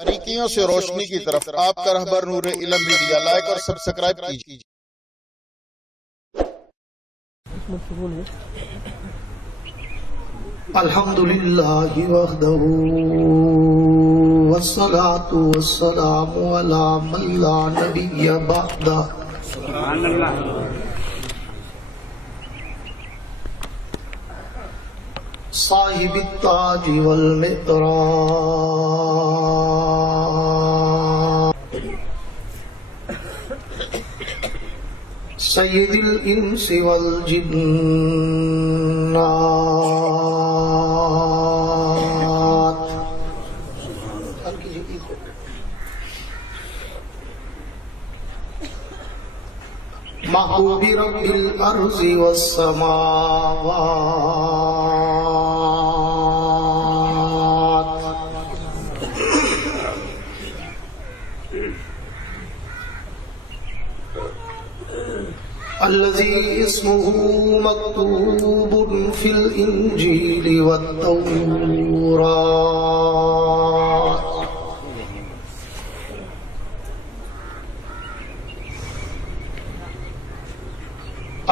باریکیوں سے روشنی کی طرف آپ کا رہبر نور علم میڈیا لائک اور سبسکرائب کیجیے۔ الحمدللہ وحدہ والصلاة والسلام علی من لا نبی بعدہ۔ سبحان اللہ۔ صاحب التاج والمقران، سید الانس والجنات، محبوب رب الارض والسماوات، الذي اسمه مكتوب في الإنجيل والتوراة،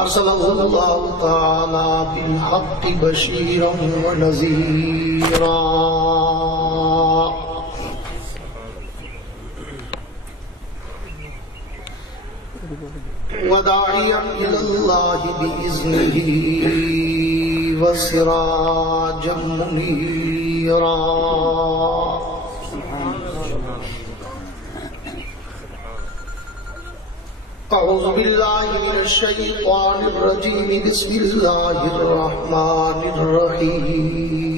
أرسله الله تعالى بالحق بشيرا ونذيرا، وداعيا إلى الله بإذنه وسراجا منيرا، أعوذ بالله من الشيطان الرجيم، بسم الله الرحمن الرحيم،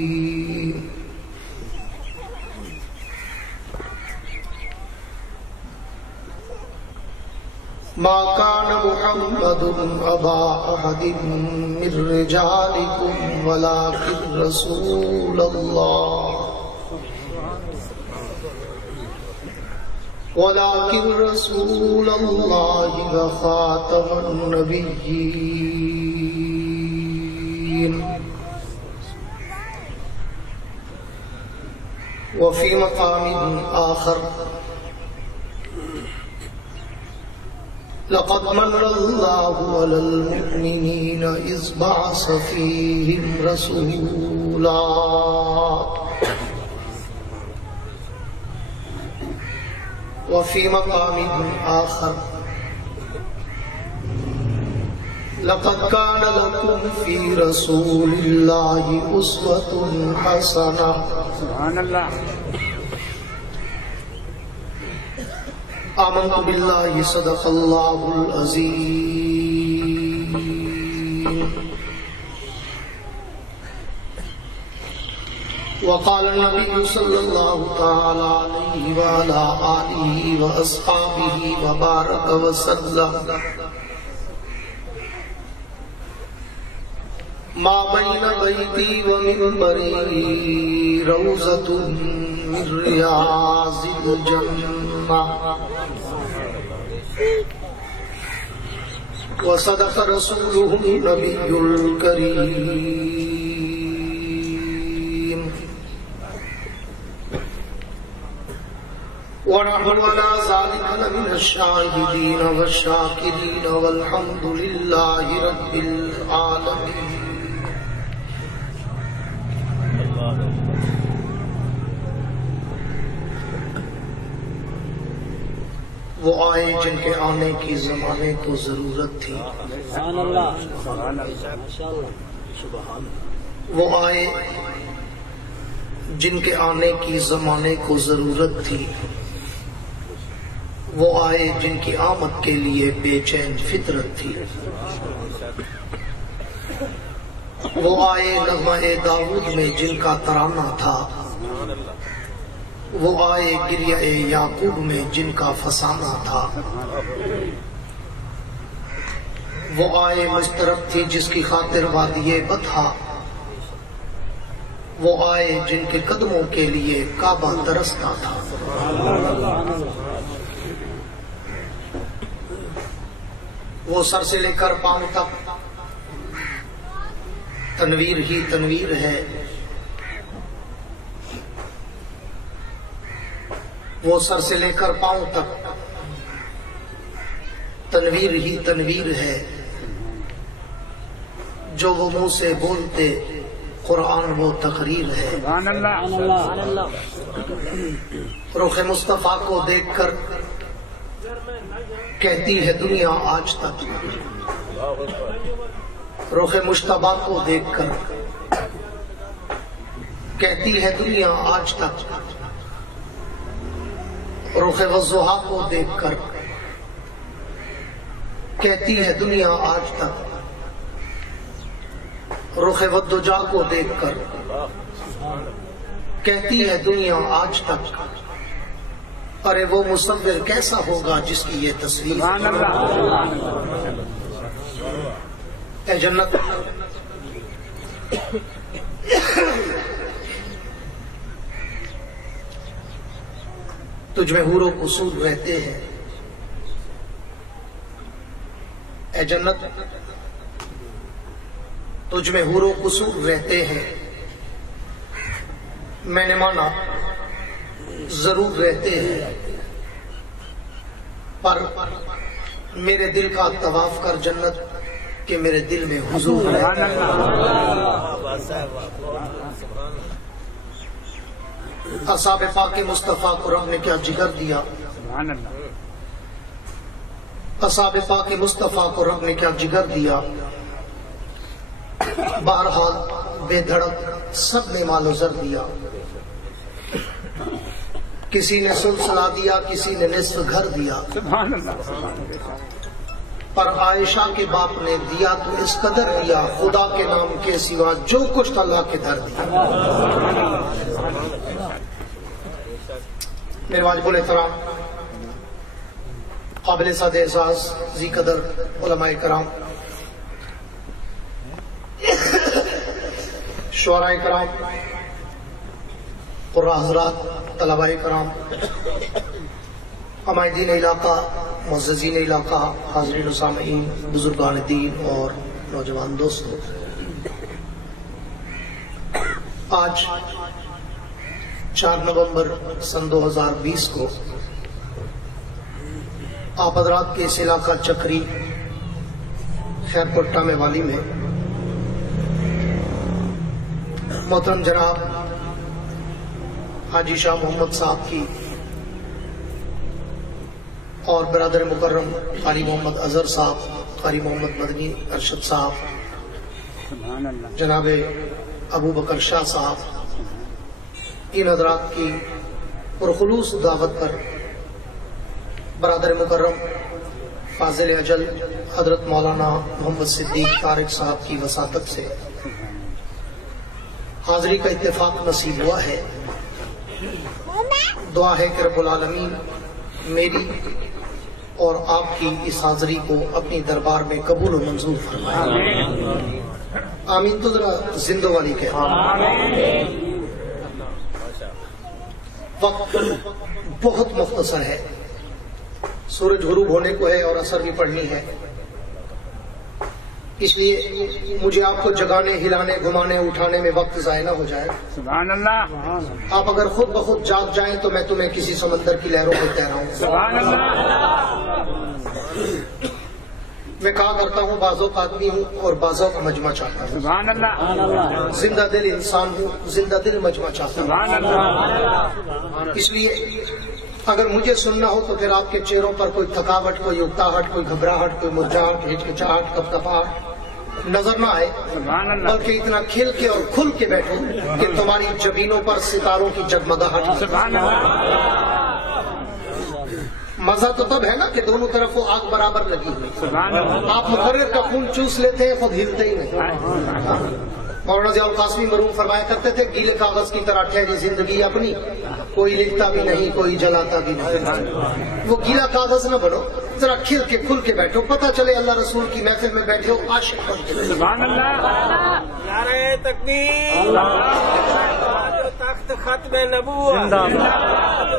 ما كان محمد أبا أحد من رجالكم ولكن رسول الله وخاتم النبيين، وفي مقام آخر، لقد من الله على المؤمنين إذ بعث فيهم رسولا، وفي مقام آخر، لقد كان لكم في رسول الله أسوة حسنة، سبحان الله، آمنت بالله صدق الله العظيم، وقال النبي صلى الله تعالى عليه وعلى آله وأصحابه وبارك وسلم، ما بين بيتي ومنبري روضة من رياض الجنة، وصدق رسوله النبي الكريم، ونحن على ذلك لمن الشاهدين والشاكرين، والحمد لله رب العالمين۔ وہ آئے جن کے آنے کی زمانے کو ضرورت تھی، وہ آئے جن کے آنے کی زمانے کو ضرورت تھی، وہ آئے جن کی آمد کے لیے بے چین فطرت تھی، وہ آئے نغمہ داؤد میں جن کا ترانہ تھا، وہ آئے گریہ یعقوب میں جن کا فسانہ تھا، وہ آئے مسترب تھی جس کی خاطر وادی بطحا، وہ آئے جن کے قدموں کے لیے کعبہ ترستا تھا، وہ سر سے لے کر پاؤں تک تنویر ہی تنویر ہے، وہ سر سے لے کر پاؤں تک تنویر ہی تنویر ہے، جو وہ منہ سے بولتے قرآن وہ تقریر ہے۔ رخ مصطفیٰ کو دیکھ کر کہتی ہے دنیا آج تک، رخ مشتبہ کو دیکھ کر کہتی ہے دنیا آج تک، رخ والضحیٰ کو دیکھ کر کہتی ہے دنیا آج تک، رخ والدجا کو دیکھ کر کہتی ہے دنیا آج تک، ارے وہ مصور کیسا ہوگا جس کی یہ تصویر۔ اے جنت، تجھ میں حور و قصور رہتے ہیں۔ اے جنت، تجھ میں حور و قصور رہتے ہیں، میں نے مانا ضرور رہتے ہیں، پر میرے دل کا طواف کر جنت کہ میرے دل میں حضور ہے۔ اصحاب پاک مصطفیٰ کو رب نے کیا جگر دیا، اصحاب پاک مصطفیٰ کو رب نے کیا جگر دیا، بہرحال بے دھڑک سب نے مال و زر دیا، کسی نے سلسلہ دیا، کسی نے نصف گھر دیا، پر عائشہ کے باپ نے دیا تو اس قدر دیا، خدا کے نام کے سوا جو کچھ اللہ کے در دیا۔ میرے واجب الاحترام قابل صد اعزاز ذی قدر علماء کرام، شعراء کرام، قراء حضرات، طلباء کرام، عمائدین علاقہ، معززین علاقہ، حاضرین و سامعین، بزرگان دین اور نوجوان دوستوں، آج 4 نومبر سن 2020 کو آپ حضرات کے اس علاقہ چکری خیر پٹہ میں والی میں محترم جناب حاجی شاہ محمد صاحب کی اور برادر مکرم قاری محمد اظہر صاحب، قاری محمد مدنی ارشد صاحب، جناب ابو بکر شاہ صاحب، ان حضرات کی پرخلوص دعوت پر برادر مکرم فاضل اجل حضرت مولانا محمد صدیق طارق صاحب کی وساطت سے حاضری کا اتفاق نصیب ہوا ہے۔ دعا ہے کہ رب العالمین میری اور آپ کی اس حاضری کو اپنی دربار میں قبول و منظور فرمائے۔ آمین تو ذرا زندوں والی کہہ۔ وقت بہت مختصر ہے، سورج غروب ہونے کو ہے اور عصر بھی پڑھنی ہے، اس لیے مجھے آپ کو جگانے، ہلانے، گھمانے، اٹھانے میں وقت ضائع نہ ہو جائے۔ سبحان اللہ۔ آپ اگر خود بخود جاگ جائیں تو میں تمہیں کسی سمندر کی لہروں میں تیراؤں۔ سبحان اللہ۔ میں کہا کرتا ہوں بعضوں کا آدمی ہوں اور بعضوں کا مجمع چاہتا ہوں۔ سبحان اللہ۔ زندہ دل انسان ہوں، زندہ دل مجمع چاہتا ہوں۔ سبحان اللہ۔ اس لیے اگر مجھے سننا ہو تو پھر آپ کے چہروں پر کوئی تھکاوٹ، کوئی اکتاہٹ، کوئی گھبراہٹ، کوئی مرجھاہٹ، ہچکچاہٹ، کپکپاہٹ نظر نہ آئے، سبحان اللہ۔ بلکہ اتنا کھل کے اور کھل کے بیٹھو کہ تمہاری جبینوں پر ستاروں کی جگمگاہٹ۔ سبحان اللہ۔ مزہ تو تب ہے نا کہ دونوں طرف وہ آگ برابر لگی ہوئی، سبحان اللہ۔ آپ مقرر کا خون چوس لیتے ہیں، خود ہلتے ہی نہیں۔ مولانا ضیاء القاسمی مرحوم فرمایا کرتے تھے گیلے کاغذ کی طرح ٹھہری زندگی اپنی، کوئی لکھتا بھی نہیں، کوئی جلاتا بھی نہیں۔ وہ گیلا کاغذ نہ بنو، ذرا کھل کے کھل کے بیٹھو، پتہ چلے اللہ رسول کی محفل میں بیٹھے ہو عاشق بن کے۔ سبحان اللہ۔ نعرہ تکبیر، تخت ختم نبوت،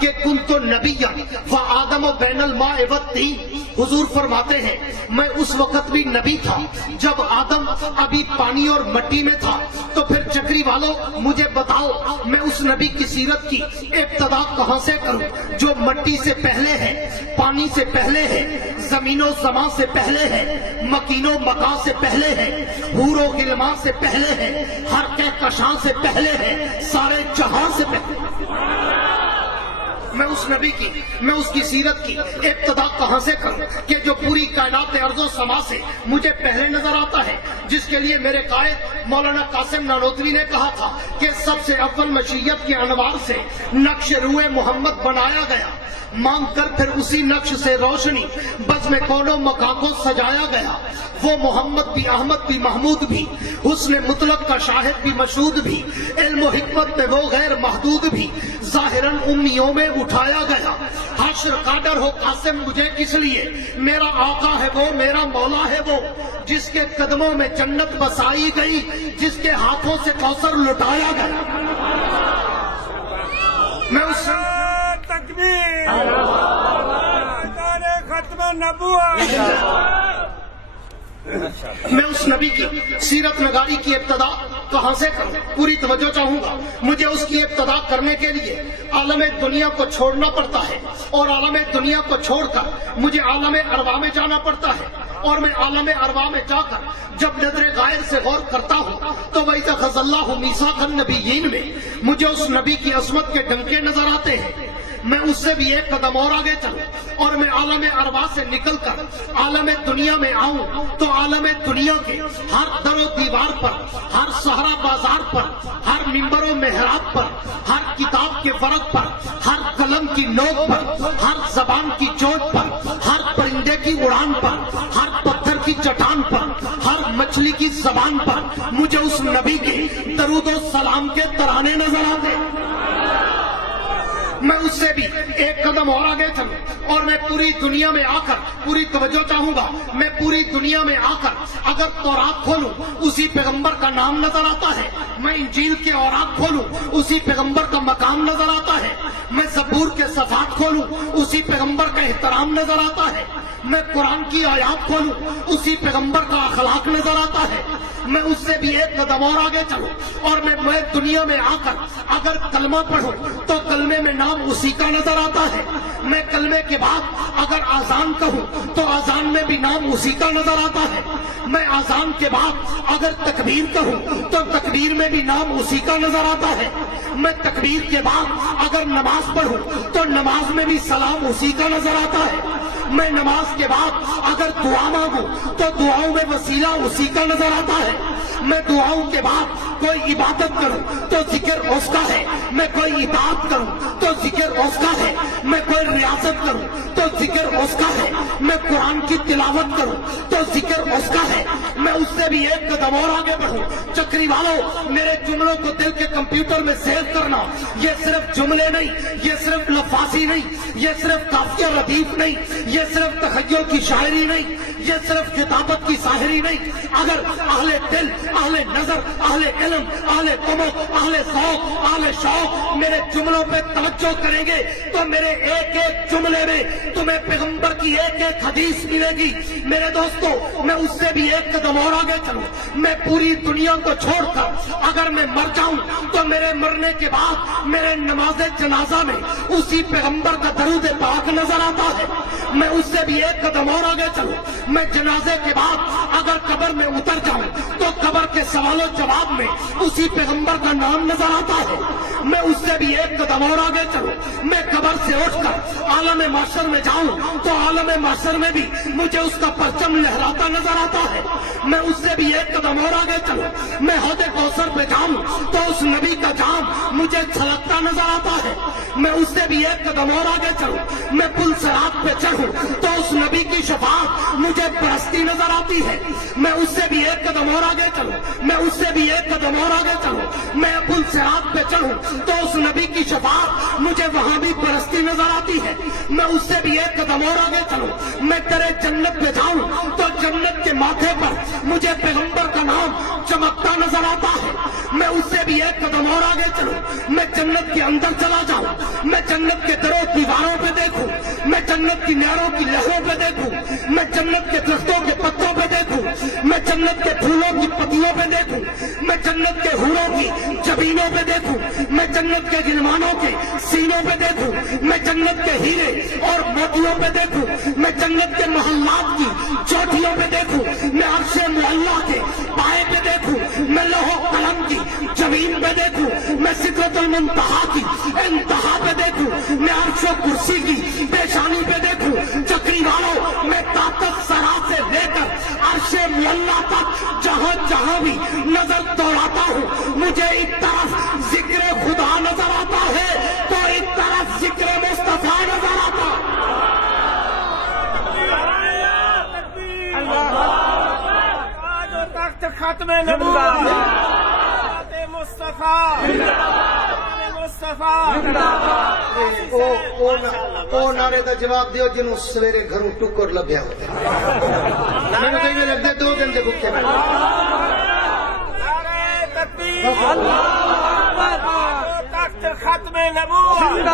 کہ کنتو نبیا و آدم و بین الماء والطین، حضور فرماتے ہیں میں اس وقت بھی نبی تھا جب آدم ابھی پانی اور مٹی میں تھا۔ تو پھر چکری والوں مجھے بتاؤ میں اس نبی کی سیرت کی ابتدا کہاں سے کروں جو مٹی سے پہلے ہے، پانی سے پہلے ہے، زمین و زمان سے پہلے ہے، مکین و مکان سے پہلے ہے، حور و غلمان سے پہلے ہے، ہر کہکشاں سے پہلے ہے، سارے جہاں سے پہلے۔ میں اس کی سیرت کی ابتدا کہاں سے کروں کہ جو پوری کائنات ارض و سما سے مجھے پہلے نظر آتا ہے، جس کے لیے میرے قائد مولانا قاسم نانوتوی نے کہا تھا کہ سب سے اول مشیت کے انوار سے نقش روح محمد بنایا گیا، مانگ کر پھر اسی نقش سے روشنی بزم کون و مکان کو سجایا گیا۔ وہ محمد بھی، احمد بھی، محمود بھی، حسن مطلق کا شاہد بھی، مشہود بھی، علم و حکمت میں وہ غیر محدود بھی، ظاہراً امیوں میں اٹھایا گیا۔ حشر کا ڈر ہو قاسم مجھے کس لیے، میرا آقا ہے وہ، میرا مولا ہے وہ، جس کے قدموں میں جنت بسائی گئی، جس کے ہاتھوں سے کوثر لٹایا گیا۔ میں اس تکبیر، ختم نبوت۔ میں اس نبی کی سیرت نگاری کی ابتدا کہاں سے کروں؟ پوری توجہ چاہوں گا۔ مجھے اس کی ابتدا کرنے کے لیے عالم دنیا کو چھوڑنا پڑتا ہے، اور عالم دنیا کو چھوڑ کر مجھے عالم ارواح میں جانا پڑتا ہے، اور میں عالم ارواح میں جا کر جب نظر غائب سے غور کرتا ہوں تو وَإِذَا أَخَذَ اللَّهُ مِيثَاقَ النَّبِيِّينَ میں مجھے اس نبی کی عظمت کے ڈنکے نظر آتے ہیں۔ میں اس سے بھی ایک قدم اور آگے چلوں اور میں عالم ارواح سے نکل کر عالم دنیا میں آؤں تو عالم دنیا کے ہر در و دیوار پر، ہر صحرا بازار پر، ہر ممبر و محراب پر، ہر کتاب کے ورق پر، ہر قلم کی نوک پر، ہر زبان کی چوٹ پر، ہر پرندے کی اڑان پر، ہر پتھر کی چٹان پر، ہر مچھلی کی زبان پر مجھے اس نبی کے درود و سلام کے ترانے نظر آتے۔ میں اس سے بھی ایک قدم اور آگے چلوں اور میں پوری دنیا میں آ کر، پوری توجہ چاہوں گا، میں پوری دنیا میں آ کر اگر تورات کھولوں اسی پیغمبر کا نام نظر آتا ہے، میں انجیل کے اوراق کھولوں اسی پیغمبر کا مقام نظر آتا ہے، میں زبور کے صفات کھولوں اسی پیغمبر کا احترام نظر آتا ہے، میں قرآن کی آیات کھولوں اسی پیغمبر کا اخلاق نظر آتا ہے۔ میں اس سے بھی ایک قدم اور آگے چلوں اور میں دنیا میں آ کر اگر کلمہ پڑھوں تو کلمے میں نام اسی کا نظر آتا ہے، میں کلمے کے بعد اگر آذان کہوں تو آذان میں بھی نام اسی کا نظر آتا ہے، میں آذان کے بعد اگر تکبیر کہوں تو تکبیر میں بھی نام اسی کا نظر آتا ہے، میں تکبیر کے بعد اگر نماز پڑھوں تو نماز میں بھی سلام اسی کا نظر آتا ہے، میں نماز کے بعد اگر دعا مانگوں تو دعاؤں میں وسیلہ اسی کا نظر آتا ہے، میں دعاؤں کے بعد کوئی عبادت کروں تو ذکر اس کا ہے، میں کوئی اطاعت کروں تو ذکر اس کا ہے، میں کوئی ریاست کروں تو ذکر اس کا ہے، میں قرآن کی تلاوت کروں تو ذکر اس کا ہے، میں اس سے بھی ایک قدم اور آگے بڑھوں۔ چکری والوں، میرے جملوں کو دل کے کمپیوٹر میں سیو کرنا، یہ صرف جملے نہیں، یہ صرف لفاظی نہیں، یہ صرف قافیہ ردیف نہیں، یہ صرف تخیل کی شاعری نہیں، یہ صرف کتابت کی ساحری نہیں۔ اگر اہل دل، اہل نظر، اہل علم، اہل طمع، اہل ذوق، اہل شوق میرے جملوں پہ توجہ کریں گے تو میرے ایک ایک جملے میں تمہیں پیغمبر کی ایک ایک حدیث ملے گی۔ میرے دوستو، میں اس سے بھی ایک قدم اور آگے چلوں، میں پوری دنیا کو چھوڑ کر اگر میں مر جاؤں تو میرے مرنے کے بعد میرے نماز جنازہ میں اسی پیغمبر کا درود پاک نظر آتا ہے۔ میں اس سے بھی ایک قدم اور آگے چلوں، میں جنازے کے بعد اگر قبر میں اتر جاؤں تو قبر کے سوال و جواب میں اسی پیغمبر کا نام نظر آتا ہے۔ میں اس سے بھی ایک قدم اور آگے چلوں، میں قبر سے اٹھ کر عالم محشر میں جاؤں تو عالم محشر میں بھی مجھے اس کا پرچم لہراتا نظر آتا ہے۔ میں اس سے بھی ایک قدم اور آگے چلوں، میں حوض کوثر پہ جاؤں تو اس نبی کا جام مجھے چھلکتا نظر آتا ہے۔ میں اس سے بھی ایک قدم اور آگے چلوں، میں پل صراط پہ چڑھوں تو اس نبی کی شفاعت مجھے برستی نظر آتی ہے۔ میں اس سے بھی ایک قدم اور آگے چلوں، میں اس سے بھی ایک قدم اور آگے چلوں، میں پل صراط پہ چڑھوں تو اس نبی کی شفاعت مجھے وہاں بھی برستی نظر آتی ہے۔ میں اس سے بھی ایک قدم اور آگے چلوں، میں تیرے جنت پہ جاؤں تو جنت کے ماتھے پر مجھے پیغمبر کا نام چمکتا نظر آتا ہے۔ میں اس سے بھی ایک قدم اور آگے چلوں, میں جنت کے اندر چلا جاؤں, میں جنت کے دروں دیواروں پہ دیکھوں, میں جنت کی نہروں کی لہروں پہ دیکھوں, میں جنت کے درختوں کے پتوں پہ دیکھوں, میں جنت کے پھولوں کی پتیوں پہ دیکھوں, میں جنت کے حوروں کی جبینوں پہ دیکھوں, میں جنت کے غلمانوں کے سینوں پہ دیکھوں, میں جنت کے ہیرے اور موتیوں پہ دیکھوں, میں جنت کے محلات کی چوٹیوں پہ دیکھوں, میں عرش معلیٰ کے پائے پہ دیکھوں, میں لوح و قلم کی زمین پہ دیکھوں, میں سدرۃ المنتہا کی انتہا پہ دیکھوں, میں عرش و کرسی کی پیشانی پہ دیکھوں. چکری والوں, میں طاقت سرا سے لے کر عرش معلیٰ تک جہاں جہاں بھی نظر دوڑاتا ہوں, مجھے ایک طرف ذکر خدا نظر آتا ہے تو ایک طرف ذکر مصطفیٰ نظر آتا ہے. تخت ختم نبوت مصطفیٰ مصطفیٰ. او نعرے دا جواب دیو جنوں سویرے گھروں ٹکر لبیا ہوتا ہے. میں کہیں میں لگتے 2 دن دے بھوکے میں. نعرہ تکبیر, تخت ختم نبوت,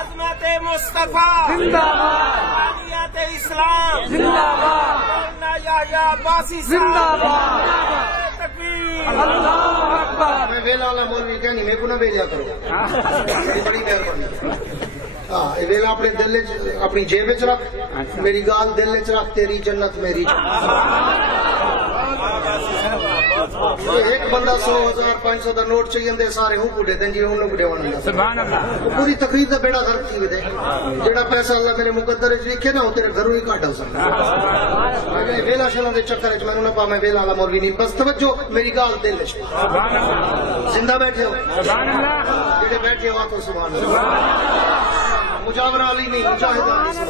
عظمت مصطفیٰ, عالیت اسلام, مولانا یحییٰ عباسی صاحب. میں ویلا والا مولوی کہنی, میں کو نہ ویلیا کرو, بڑی مہربانی. ہاں, یہ ویلا اپنے دل اپنی جیب وچ رکھ, میری گال دل وچ رکھ, تیری جنت میری جنت. ایک بندہ 100,000 500 دا نوٹ چاہیے دے, سارے ہوں کوڑے دیں جی انہوں کوڑے وانا. سبحان اللہ. پوری تقریر دا بیڑا غرق تھی دے, جیڑا پیسہ اللہ میرے مقدر وچ لکھے نا وہ تیرے گھروں ہی کاٹا سکتا. ویلا شلا دے چکر وچ میں نہ پا, میں ویلا والا مولوی نہیں. بس توجہ, میری گال دل وچ. زندہ بیٹھے ہو, جڑے بیٹھے ہو تو سبحان اللہ. مجاورہ علی نہیں, مجاہد علی.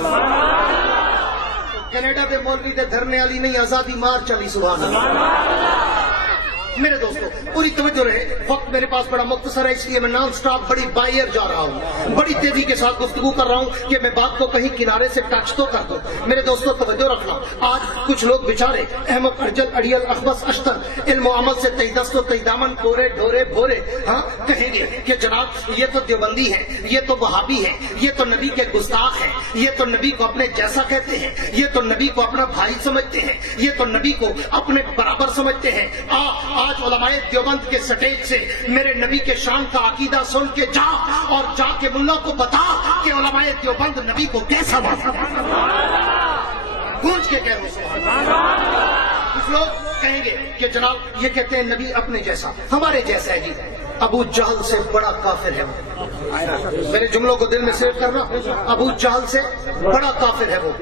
کینیڈا دے مولوی دے دھرنے علی نہیں, آزادی مار چلی. سبحان اللہ. میرے دوستو پوری توجہ رہے, وقت میرے پاس بڑا مختصر ہے, اس لیے میں نان سٹاپ بڑی بائر جا رہا ہوں, بڑی تیزی کے ساتھ گفتگو کر رہا ہوں کہ میں بات کو کہیں کنارے سے ٹچ تو کر دوں. میرے دوستو توجہ رکھنا, آج کچھ لوگ بیچارے احمد ارجل اڑیل اخبص اشتر علم و عمل سے تئی دست و تئی دامن کورے ڈورے بھورے, ہاں کہیں گے کہ جناب یہ تو دیوبندی ہے, یہ تو وہابی ہے, یہ تو نبی کے گستاخ ہے, یہ تو نبی کو اپنے جیسا کہتے ہیں, یہ تو نبی کو اپنا بھائی سمجھتے ہیں, یہ تو نبی کو اپنے برابر سمجھتے ہیں. آج علماء دیوبند کے سٹیج سے میرے نبی کے شان کا عقیدہ سن کے جا, اور جا کے ملا کو بتا کہ علماء دیوبند نبی کو کیسا مانتے ہیں. گونج کے کہہ رہے. کچھ لوگ کہیں گے کہ جناب یہ کہتے ہیں نبی اپنے جیسا, ہمارے جیسا ہے. جی ابو جہل سے بڑا کافر ہے وہ. میرے جملوں کو دل میں سیو کرنا, ابو جہل سے بڑا کافر ہے وہ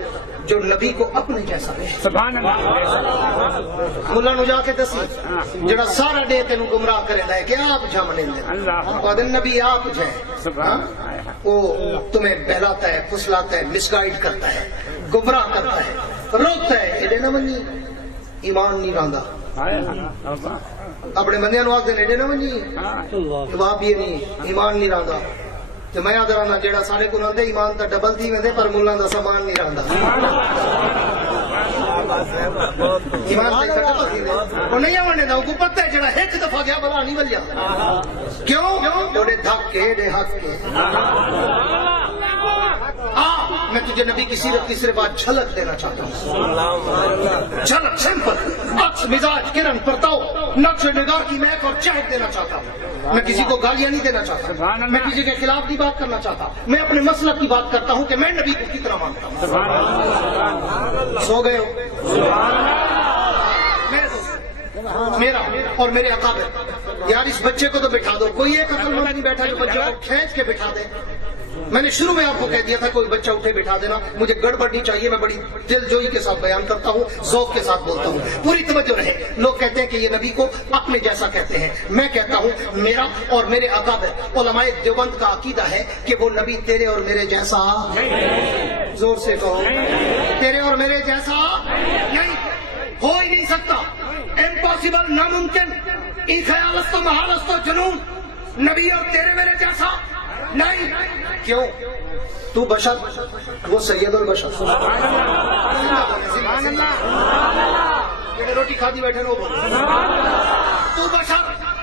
جو نبی کو اپنے جیسا ہے. سبحان اللہ. ملا نو جا کے دسی جڑا سارا ڈے تینوں گمراہ کرے ہے کہ آپ جھامنے دیں نبی آپ جائیں, وہ تمہیں بہلاتا ہے, پھسلاتا ہے, مس گائیڈ کرتا ہے, گمراہ کرتا ہے, روکتا ہے. ایڈے نہ منی ایمان نہیں راندا, اپنے بندیاں نو آخ دے ایڈے نہ منی جواب یہ نہیں, ایمان نہیں راندا. تو میں یاد رہنا جیڑا سارے کو نہ ایمان تا ڈبل تھی ویندے پر ملا دا سامان نہیں رہندا. ایمان تے ڈبل تھی او نہیں آونے دا کو پتہ ہے جڑا ایک دفعہ گیا بلا نہیں ملیا. کیوں جوڑے دھکے دے ہاتھ کے. میں تجھے نبی کی سیرت کی صرف آج جھلک دینا چاہتا ہوں. جھلک سمپل عکس مزاج کرن پرتاؤ نقش نگاہ کی مہک اور چہک دینا چاہتا ہوں. میں کسی کو گالیاں نہیں دینا چاہتا, میں کسی کے خلاف نہیں بات کرنا چاہتا, میں اپنے مسلک کی بات کرتا ہوں کہ میں نبی کو کتنا مانتا ہوں. سو گئے ہو میرا اور میرے اکابر. یار اس بچے کو تو بٹھا دو, کوئی ایک عقل مند نہیں بیٹھا جو بچے کو کھینچ کے بٹھا دے. میں نے شروع میں آپ کو کہہ دیا تھا کوئی بچہ اٹھے بٹھا دینا, مجھے گڑبڑ نہیں چاہیے. میں بڑی دل جوئی کے ساتھ بیان کرتا ہوں, ذوق کے ساتھ بولتا ہوں. پوری توجہ رہے. لوگ کہتے ہیں کہ یہ نبی کو اپنے جیسا کہتے ہیں. میں کہتا ہوں میرا اور میرے اکابر علماء دیوبند کا عقیدہ ہے کہ وہ نبی تیرے اور میرے جیسا, زور سے کہو, تیرے اور میرے جیسا نہیں, ہو ہی نہیں سکتا. امپاسبل, ناممکن. ان خیالستو محالستو جنون, نبی اور تیرے میرے جیسا نہیں. کیوں؟ تو بشر, وہ سید البشر. روٹی کھاتی بیٹھے نو بولو. تو بشر,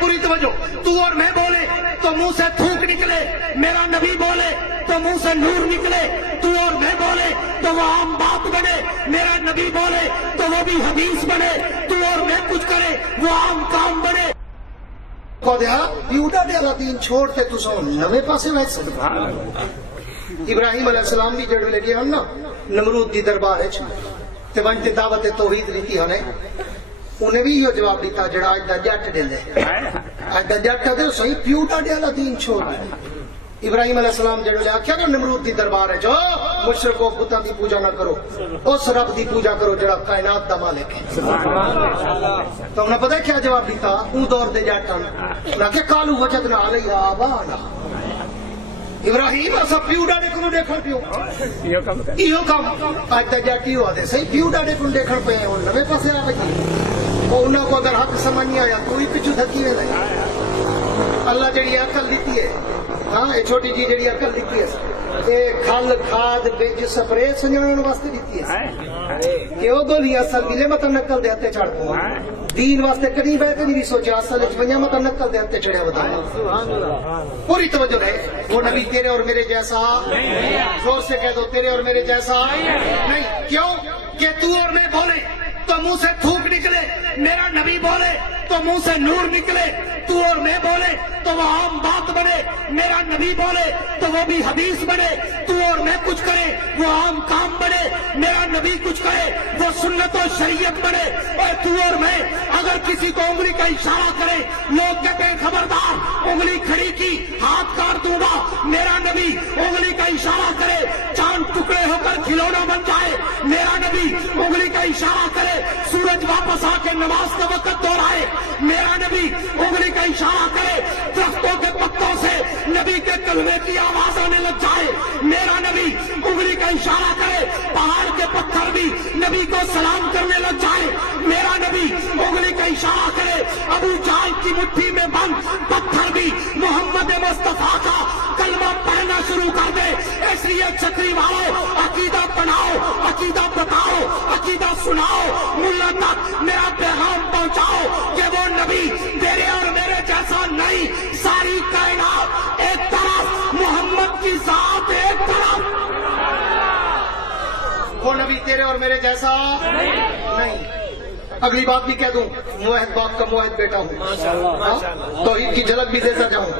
پوری توجہ, تو اور میں بولے تو منہ سے تھوک نکلے, میرا نبی بولے تو منہ سے نور نکلے. تو اور میں بولے تو وہ عام بات بنے, میرا نبی بولے تو وہ بھی حدیث بنے. تو اور میں کچھ کرے وہ عام کام بنے. پیوڈا ڈیلا دین چھوڑتے تو سو نوے پاسے ویچ سکتا. ابراہیم علیہ السلام بھی جڑ لے گیا نا نمرود دی دربار تے ون تے دعوت توحید دیتی ہونے, انہیں بھی یہ جواب دیتا جڑا اج دا جٹ دے لے, اج دا جٹ دے صحیح پیوڈا ڈیلا دین چھوڑ. ابراہیم علیہ السلام جڑ لے آکھیا نا نمرود دی دربار ہے جو مشرکو بتاں دی پوجا نہ کرو, اس رب دی پوجا کرو جڑا کائنات دا مالک ہے. تو انہیں پتہ کیا جواب دیتا اون دور دے جاٹاں انہاں کہ قالوا وجدنا علیہا آباءنا. ابراہیم اسا پیوڈا دے کوں دیکھن پیو ایو کم اج دا جاٹی ہوا دے صحیح پیوڈا دے کوں دیکھن پے ہن نویں پاسے آ گئی. او انہاں کو اگر حق سمجھ نہیں آیا تو ہی پیچھے دھکی وے. اللہ جڑی عقل دیتی ہے, ہاں یہ چھوٹی جی جڑی عقل دیتی ہے, یہ کھل کھاد بیج سپرے سنجھانے واسطے دیتی ہے کہ وہ بولی اصل ملے مت نقل دے ہتے چڑھ پو دین واسطے کدی بیٹھ نہیں سوچا اصل وچ ونجا مت نقل دے ہتے چڑھیا بتا. پوری توجہ ہے, وہ نبی تیرے اور میرے جیسا, زور سے کہہ دو تیرے اور میرے جیسا نہیں. کیوں کہ تو اور میں بولے تو منہ سے تھوک نکلے, میرا نبی بولے تو منہ سے نور نکلے. تو اور میں بولے تو وہ عام بات بنے, میرا نبی بولے تو وہ بھی حدیث بنے. تو اور میں کچھ کرے وہ عام کام بنے, میرا نبی کچھ کرے وہ سنت و شریعت بنے. اور تو اور میں اگر کسی کو انگلی کا اشارہ کرے لوگ کہتے ہیں خبردار انگلی کھڑی کی ہاتھ کاٹ دوں گا, میرا نبی انگلی کا اشارہ کرے چاند ٹکڑے ہو کر کھلونا بن جائے. میرا نبی انگلی کا اشارہ کرے سورج واپس آ کے نماز کا وقت دہرائے. میرا نبی انگلی کا اشارہ کرے درختوں کے پتوں سے نبی کے کلمے کی آواز آنے لگ جائے. میرا نبی انگلی کا اشارہ کرے پہاڑ کے پتھر بھی نبی کو سلام کرنے لگ جائے. میرا نبی انگلی کا اشارہ کرے ابو جہل کی مٹھی میں بند پتھر بھی محمد مصطفیٰ کا کلمہ پڑھنا شروع کر دے. اس لیے چھتری والوں عقیدہ بناؤ, عقیدہ بتاؤ, عقیدہ سناؤ, ملا تک میرا پیغام پہنچاؤ کہ وہ نبی تیرے اور میرے جیسا نہیں. ساری کائنات ایک طرف, محمد کی ذات ایک طرف. وہ نبی تیرے اور میرے جیسا نہیں. اگلی بات بھی کہہ دوں, موحد باپ کا موحد بیٹا ہوں, توحید کی جھلک بھی دیتا جاؤں.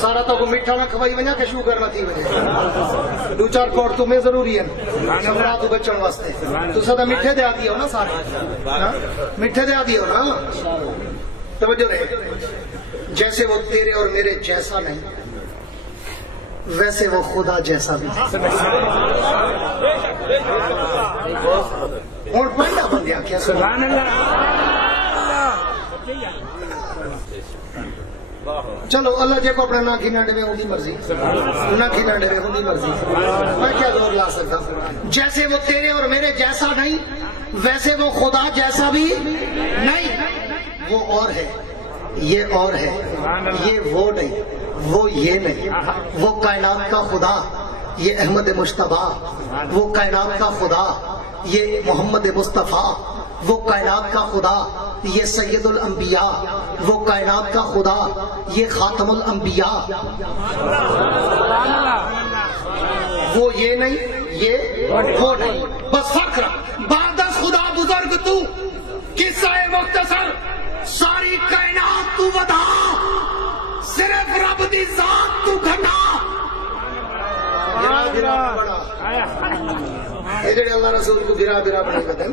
سارا تو وہ میٹھا نہ کھوائی وجہ کہ شوگر نہ تھی وجہ دو چار کوڑ تمہیں ضروری ہے سمرا تو بچن واسطے. تو سدا میٹھے دے آدھی ہو نا, سارے میٹھے دے آدھی ہو نا. توجہ رہے, جیسے وہ تیرے اور میرے جیسا نہیں ویسے وہ خدا جیسا بھی. اور پہلا بندیا کیا سبحان اللہ. چلو اللہ جے کو اپنا نہ کھینا ڈے میں مرضی, نہ کھینا ڈے میں مرضی, میں کیا زور لا سکتا. جیسے وہ تیرے اور میرے جیسا نہیں ویسے وہ خدا جیسا بھی نہیں. وہ اور ہے, یہ اور ہے, یہ وہ نہیں, وہ یہ نہیں. وہ کائنات کا خدا یہ احمد مشتبہ, وہ کائنات کا خدا یہ محمد مصطفیٰ, وہ کائنات کا خدا یہ سید الانبیاء, وہ کائنات کا خدا یہ خاتم الانبیاء. وہ یہ نہیں, یہ وہ نہیں. بس فخر بادس خدا بزرگ تو قصہ مختصر ساری کائنات تو بتا, صرف رب دی ذات تو گھٹا. یہ جڑے اللہ رسول کو گرا گرا بنا کے دیں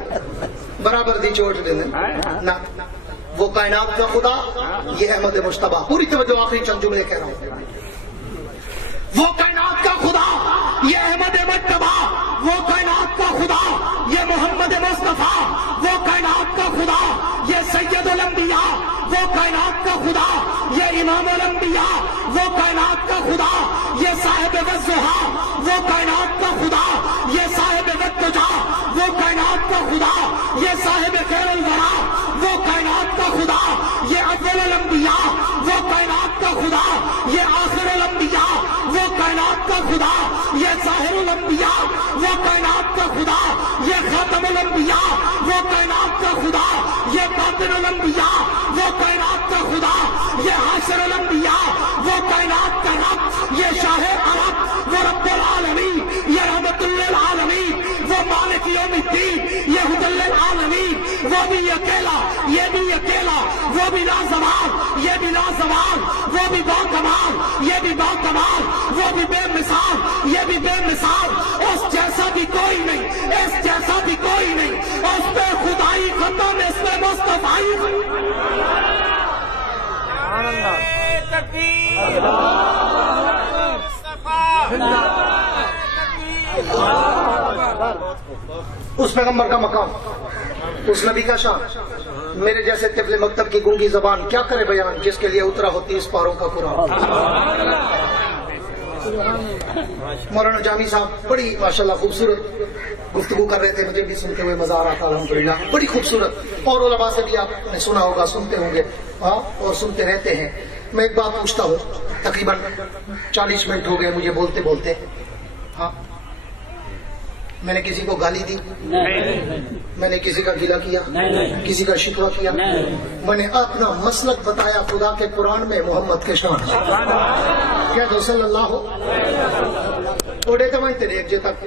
برابر دی چوٹ دیں نا. وہ کائنات کا خدا یہ احمد مشتبہ. پوری توجہ, آخری چند جملے کہہ رہا ہوں. وہ کائنات کا خدا یہ احمد مشتبہ, وہ کائنات کا خدا یہ محمد مصطفیٰ, وہ کائنات کا خدا یہ سید الانبیاء, وہ کائنات کا خدا یہ امام الانبیاء, وہ کائنات کا خدا یہ صاحب والضحیٰ, وہ کائنات کا خدا یہ صاحب والدجا, وہ کائنات کا خدا یہ صاحب خیر الورا, وہ کائنات کا خدا یہ اول الانبیاء, وہ کائنات کا خدا یہ آخر الانبیاء, وہ کائنات کا کا خدا یہ ظاہر الانبیاء وہ کائنات کا خدا یہ خاتم الانبیاء وہ کائنات کا خدا یہ باطن الانبیاء وہ کائنات کا خدا یہ حاشر الانبیاء وہ کائنات کا رب یہ شاہ عرب وہ رب العالمین یہ رحمت للعالمین وہ مالک یوم الدین یہ ہدی للعالمین وہ بھی اکیلا یہ بھی اکیلا وہ بھی لازوال یہ بھی لازوال وہ بھی باکمال یہ بھی باکمال وہ بھی بے مثال یہ بھی بے مثال اس جیسا بھی کوئی نہیں اس جیسا بھی کوئی نہیں اس پہ خدائی ختم اس پہ مصطفی اس پیغمبر کا مقام اس نبی کا شان میرے جیسے طفل مکتب کی گونگی زبان کیا کرے بیان جس کے لیے اترا ہوتی اس پاروں کا قرآن. مولانا جامی صاحب بڑی ماشاءاللہ خوبصورت گفتگو کر رہے تھے مجھے بھی سنتے ہوئے مزہ آ رہا تھا الحمدللہ بڑی خوبصورت اور علماء سے بھی آپ نے سنا ہوگا سنتے ہوں گے اور سنتے رہتے ہیں. میں ایک بات پوچھتا ہوں تقریباً 40 منٹ ہو گئے مجھے بولتے بولتے ہاں میں نے کسی کو گالی دی میں نے کسی کا گلہ کیا کسی کا شکوہ کیا میں نے اپنا مسلک بتایا خدا کے قرآن میں محمد کے شان کیا جو صلی اللہ ہو اوڑے تو مانتے رہے جو تک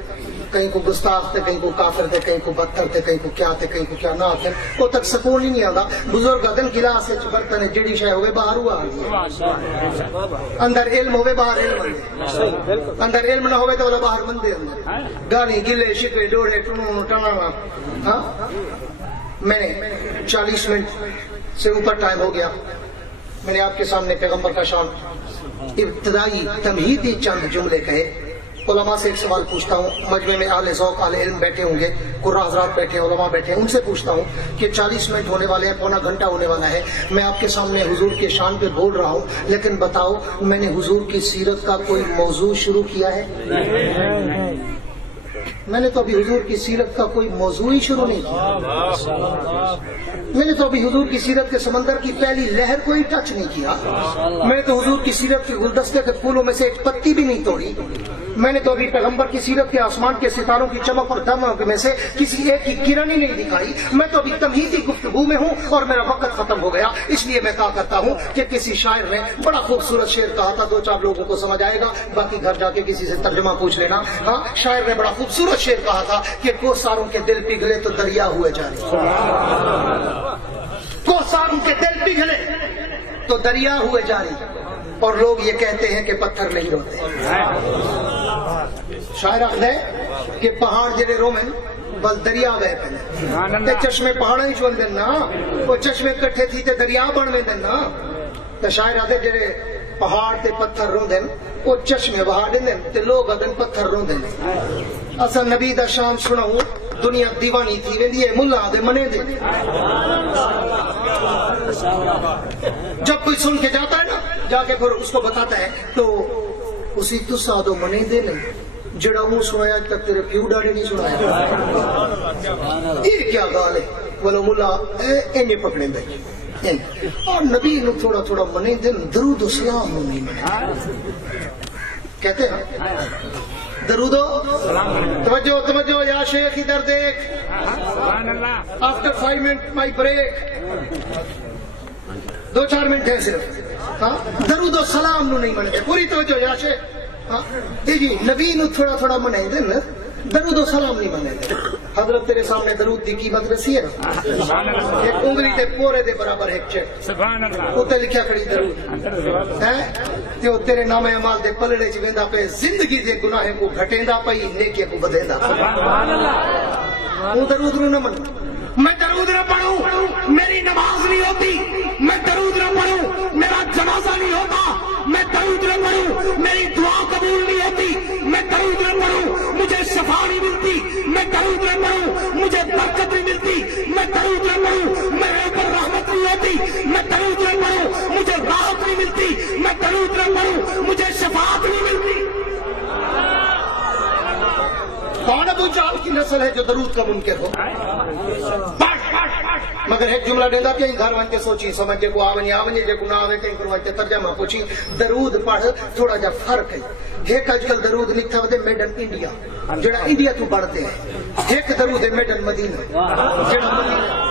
کہیں کو گستاخ تھے کہیں کو کافر تھے کہیں کو بدتر تھے کہیں کو کیا تھے کہیں کو کیا نہ تھے وہ تک سکون ہی نہیں آتا. بزرگ اگن گلاس سے برتن جڑی شے ہوئے باہر ہوا اندر علم ہوئے باہر علم بندے اندر علم نہ ہوئے تو وہ باہر بندے اندر گالی گلے شکوے ڈوڑے ٹنو ٹنا. ہاں میں نے 40 منٹ سے اوپر ٹائم ہو گیا میں نے آپ کے سامنے پیغمبر کا شان ابتدائی تمہیدی چند جملے کہے. علماء سے ایک سوال پوچھتا ہوں مجمع میں اہل ذوق اہل علم بیٹھے ہوں گے قرآن حضرات بیٹھے علماء بیٹھے ان سے پوچھتا ہوں کہ 40 منٹ ہونے والے ہیں پونا گھنٹہ ہونے والا ہے میں آپ کے سامنے حضور کے شان پہ بول رہا ہوں لیکن بتاؤ میں نے حضور کی سیرت کا کوئی موضوع شروع کیا ہے؟ میں نے تو ابھی حضور کی سیرت کا کوئی موضوع ہی شروع نہیں کیا. میں نے تو ابھی حضور کی سیرت کے سمندر کی پہلی لہر کو ہی ٹچ نہیں کیا. میں نے تو حضور کی سیرت کے گلدستے کے پھولوں میں سے ایک پتی بھی نہیں توڑی. میں نے تو ابھی پیغمبر کی سیرت کے آسمان کے ستاروں کی چمک اور دمک میں سے کسی ایک کی کرن ہی نہیں دکھائی. میں تو ابھی تمہیدی گفتگو میں ہوں اور میرا وقت ختم ہو گیا. اس لیے میں کہا کرتا ہوں کہ کسی شاعر نے بڑا خوبصورت شعر کہا تھا 2-4 لوگوں کو سمجھ آئے گا باقی گھر جا کے کسی سے ترجمہ پوچھ لینا. ہاں شاعر نے بڑا خوبصورت شعر کہا تھا کہ کوساروں کے دل پگھلے تو دریا ہوئے جا رہے کوساروں کے دل پگھلے تو دریا ہوئے جاری اور لوگ یہ کہتے ہیں کہ پتھر نہیں روتے. شاعر آخر کہ پہاڑ جڑے رومن بس دریا گئے پہلے چشمے پہاڑ ہی چون دینا وہ چشمے کٹھے تھی تے دریا بن میں دینا. تو شاعر آخر جڑے پہاڑ تے پتھر روندن وہ چشمے بہا دین تے لوگ آدن پتھر روندن. اصل نبی دا شان سناؤں دنیا دیوانی تھی ویندی ہے ملا دے منے دے. جب کوئی سن کے جاتا ہے نا جا کے پھر اس کو بتاتا ہے تو اسی تسا دو منے دے نہیں جڑا منہ سنایا تک تیرے پیو ڈاڑی نہیں سنایا. یہ کیا گال ہے بولو ملا اینے پکڑے دے اور نبی نو تھوڑا تھوڑا منے دے درود و سلام نو نہیں منے کہتے ہیں درودو توجہ توجہ یا شیخ ادھر دیکھ آفٹر 5 منٹ مائی بریک 2-4 منٹ ہے صرف. ہاں درود و سلام نو نہیں منے پوری توجہ یا شیخ. ہاں جی نبی نو تھوڑا تھوڑا منے دے درود و سلام نہیں منے دے. حضرت تیرے سامنے درود دی قیمت رسی ہے ایک انگلی تے پورے دے برابر ایک چیک اتنے لکھیا کھڑی درود ہے تے تیرے نام اعمال دے پلڑے چ ویندا پے زندگی دے گناہیں کو گھٹیندا پئی نیکی کو بدیندا. وہ درود نہ من میں درود نہ پڑھوں میری نماز نہیں ہوتی. میں درود نہ پڑھوں میرا جنازہ نہیں ہوتا. میں درود نہ پڑھوں میری دعا قبول نہیں ہوتی. میں درود نہ پڑھوں مجھے شفا نہیں ملتی. میں درود نہ پڑھوں مجھے برکت نہیں ملتی. میں درود نہ پڑھوں میرے اوپر رحمت نہیں ہوتی. میں درود نہ پڑھوں مجھے راحت نہیں ملتی. میں درود نہ پڑھوں مجھے شفاعت نہیں ملتی. کون ابو جہل کی نسل ہے جو درود کا منکر ہو. مگر ایک جملہ دینا پہ گھر وانتے سوچی سمجھے کو آونی جو کو نہ آوے کہیں پر وانتے ترجمہ پوچھی. درود پڑھ تھوڑا جا فرق ہے. ایک آج کل درود لکھا ہوتے میڈ ان انڈیا جڑا انڈیا تو بڑھتے ہیں. ایک درود ہے میڈ ان مدینہ جڑا مدینہ.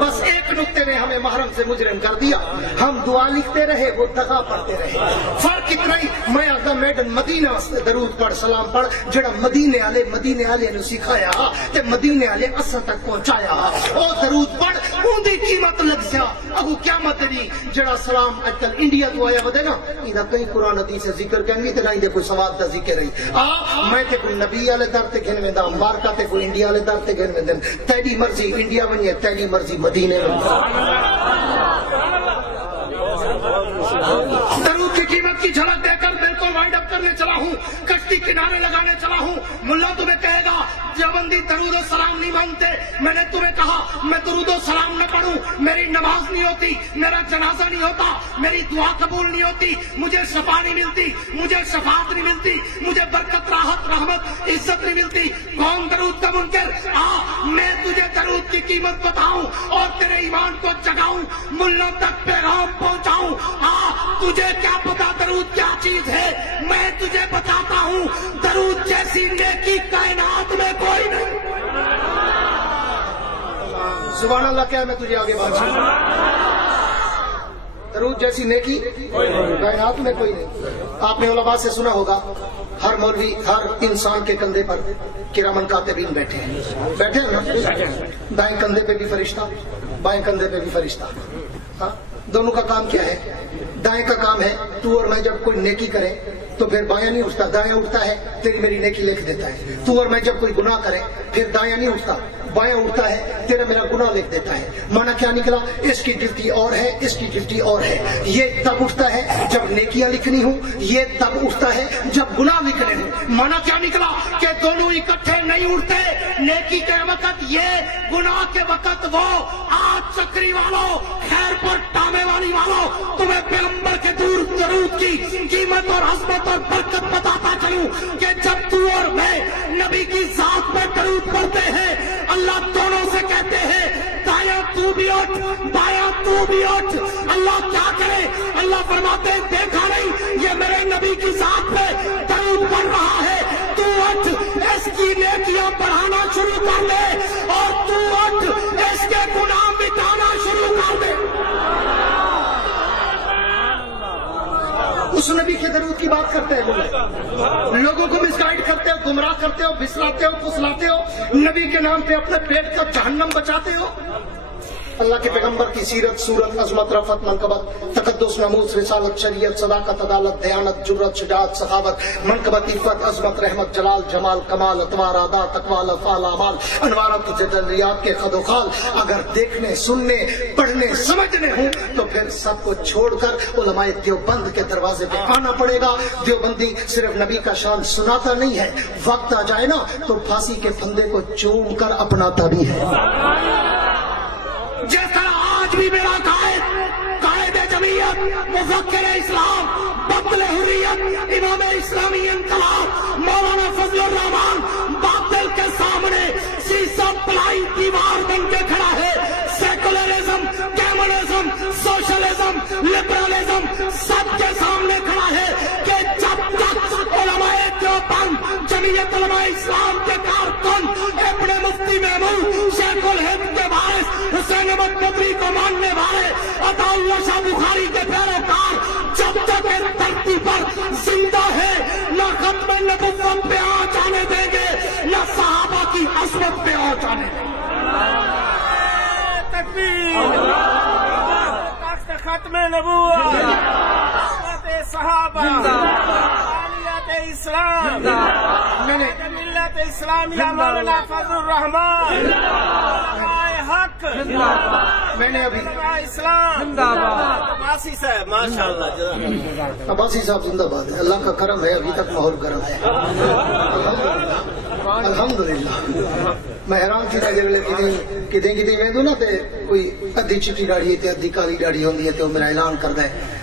بس ایک نقطے نے ہمیں محرم سے مجرم کر دیا. ہم دعا لکھتے رہے وہ دغا پڑھتے رہے. فرق اتنا ہی میں آتا میڈن مدینہ درود پڑھ سلام پڑھ جڑا مدینے والے نے سکھایا تے مدینے والے اصل تک پہنچایا. او درود پڑھ اون دی قیمت لگ سیا. ابو قیامت دی جڑا سلام اج کل انڈیا تو آیا ودے نا ایندا کئی قرآن حدیث ذکر کرنی تے نہ دے کوئی ثواب دا ذکر ہے. میں تے کوئی نبی والے در تے گھن ویندا مبارکہ تے کوئی انڈیا والے در تے گھن ویندن. تیری مرضی انڈیا ونی تیری مرضی مدینے میں. درود کی قیمت کی جھلک دے کر بالکل وائنڈ اپ کرنے چلا ہوں. کشتی کنارے لگانے چلا ہوں. ملا تمہیں کہے گا دیوبندی درود و سلام نہیں مانتے. میں نے تمہیں کہا میں درود و سلام نہ پڑھوں میری نماز نہیں ہوتی, میرا جنازہ نہیں ہوتا, میری دعا قبول نہیں ہوتی, مجھے شفا نہیں ملتی, مجھے شفاعت نہیں ملتی, مجھے برکت راحت رحمت عزت نہیں ملتی. کون درود کا منکر؟ میں تجھے درود کی قیمت بتاؤں اور تیرے ایمان کو جگاؤں, ملا تک پیغام پہنچاؤں. تجھے کیا پتا درود کیا چیز ہے؟ میں تجھے بتاتا ہوں درود جیسی نیکی کائنات میں کوئی نہیں. سبحان اللہ. کیا میں تجھے آگے بات کروں؟ درود جیسی نیکی کائنات میں کوئی نہیں. آپ نے علماء سے سنا ہوگا ہر مولوی ہر انسان کے کندھے پر کرامن کاتبین بیٹھے ہیں نا. دائیں کندھے پہ بھی فرشتہ, بائیں کندھے پہ بھی فرشتہ. دونوں کا کام کیا ہے؟ دائیں کا کام ہے تو اور میں جب کوئی نیکی کرے تو پھر بایاں نہیں اٹھتا, دایاں اٹھتا ہے تیری میری نیکی لکھ دیتا ہے. تو اور میں جب کوئی گناہ کرے پھر دایاں نہیں اٹھتا, بایاں اٹھتا ہے تیرا میرا گناہ لکھ دیتا ہے. مانا کیا نکلا؟ اس کی ڈیوٹی اور ہے, اس کی ڈیوٹی اور ہے. یہ تب اٹھتا ہے جب نیکیاں لکھنی ہوں, یہ تب اٹھتا ہے جب گناہ لکھنے ہوں. مانا کیا نکلا کہ دونوں اکٹھے نہیں اٹھتے. نیکی کے وقت یہ, گناہ کے وقت وہ. آج چکری والوں, خیر پر ٹامے والی والوں, تمہیں پیغمبر کے درود کی قیمت اور عظمت اور برکت بتاتا چلوں کہ جب تو اور میں نبی کی ذات پر درود پڑھتے ہیں اللہ دونوں سے کہتے ہیں دایاں تو بھی اٹھ, بایاں تو بھی اٹھ. اللہ کیا کرے؟ اللہ فرماتے ہیں دیکھا نہیں یہ میرے نبی کی ذات پہ درود پڑھ رہا ہے, تو اٹھ اس کی نیکیاں بڑھانا شروع کر دے اور تو اٹھ اس کے گناہ مٹانا شروع کر دے. اس نبی کے درود کی بات کرتے ہیں لوگوں کو مس گائیڈ کرتے ہو, گمراہ کرتے ہو, بسلاتے ہو, پھسلاتے ہو, نبی کے نام پہ اپنے پیٹ کا جہنم بچاتے ہو. اللہ کے پیغمبر کی سیرت, صورت, عظمت, رفعت, منقبت, تقدس, ناموس, رسالت, شریعت, صداقت, عدالت, دیانت, جرت, شجاعت, سخاوت, منقبت, عفت, عظمت, رحمت, جلال, جمال, کمال, اتوار, ادا, تقوی, افعال, اعمال, انوارات کی جدلیات کے خد و خال اگر دیکھنے, سننے, پڑھنے, سمجھنے ہوں تو پھر سب کو چھوڑ کر علماء دیوبند کے دروازے پہ آنا پڑے گا. دیوبندی صرف نبی کا شان سناتا نہیں ہے, وقت آ جائے نا تو پھانسی کے پھندے کو چوم کر اپناتا بھی ہے. جس طرح آج بھی میرا قائد جمعیت, مفکر اسلام, بطل حریت, امام اسلامی انقلاب مولانا فضل الرحمان باطل کے سامنے سیسا پلائی دیوار بن کے کھڑا ہے. سیکولرزم, کمیونزم, سوشلزم, لبرلزم سب کے سامنے کھڑا ہے کہ جب تک علماء دیوبند, جمعیت علماء اسلام کے کارکن, ابن مفتی محمود, شیخ الہند کے وارث, حسین احمد ندوی کو ماننے والے, عطا اللہ شاہ بخاری کے پیروکار جب تک دھرتی پر زندہ ہے نہ ختم نبوت پہ آ جانے دیں گے, نہ صحابہ کی عصمت پہ آ جانے دیں گے. ختم نبوت, صحابہ, عالیت اسلام, ملت اسلامیہ مولانا فضل الرحمان, حق, میں نے ابھی اسلام, عباسی صاحب ماشاء اللہ, عباسی صاحب زندہ باد ہے. اللہ کا کرم ہے, ابھی تک ماحول گرم ہے الحمدللہ. میں حیران تھی کتنے ویندو نا تے کوئی ادھی چٹی ڈاڑی ہے تے ادھی کالی ڈاڑی ہوندی ہے تے وہ میرا اعلان کردا ہے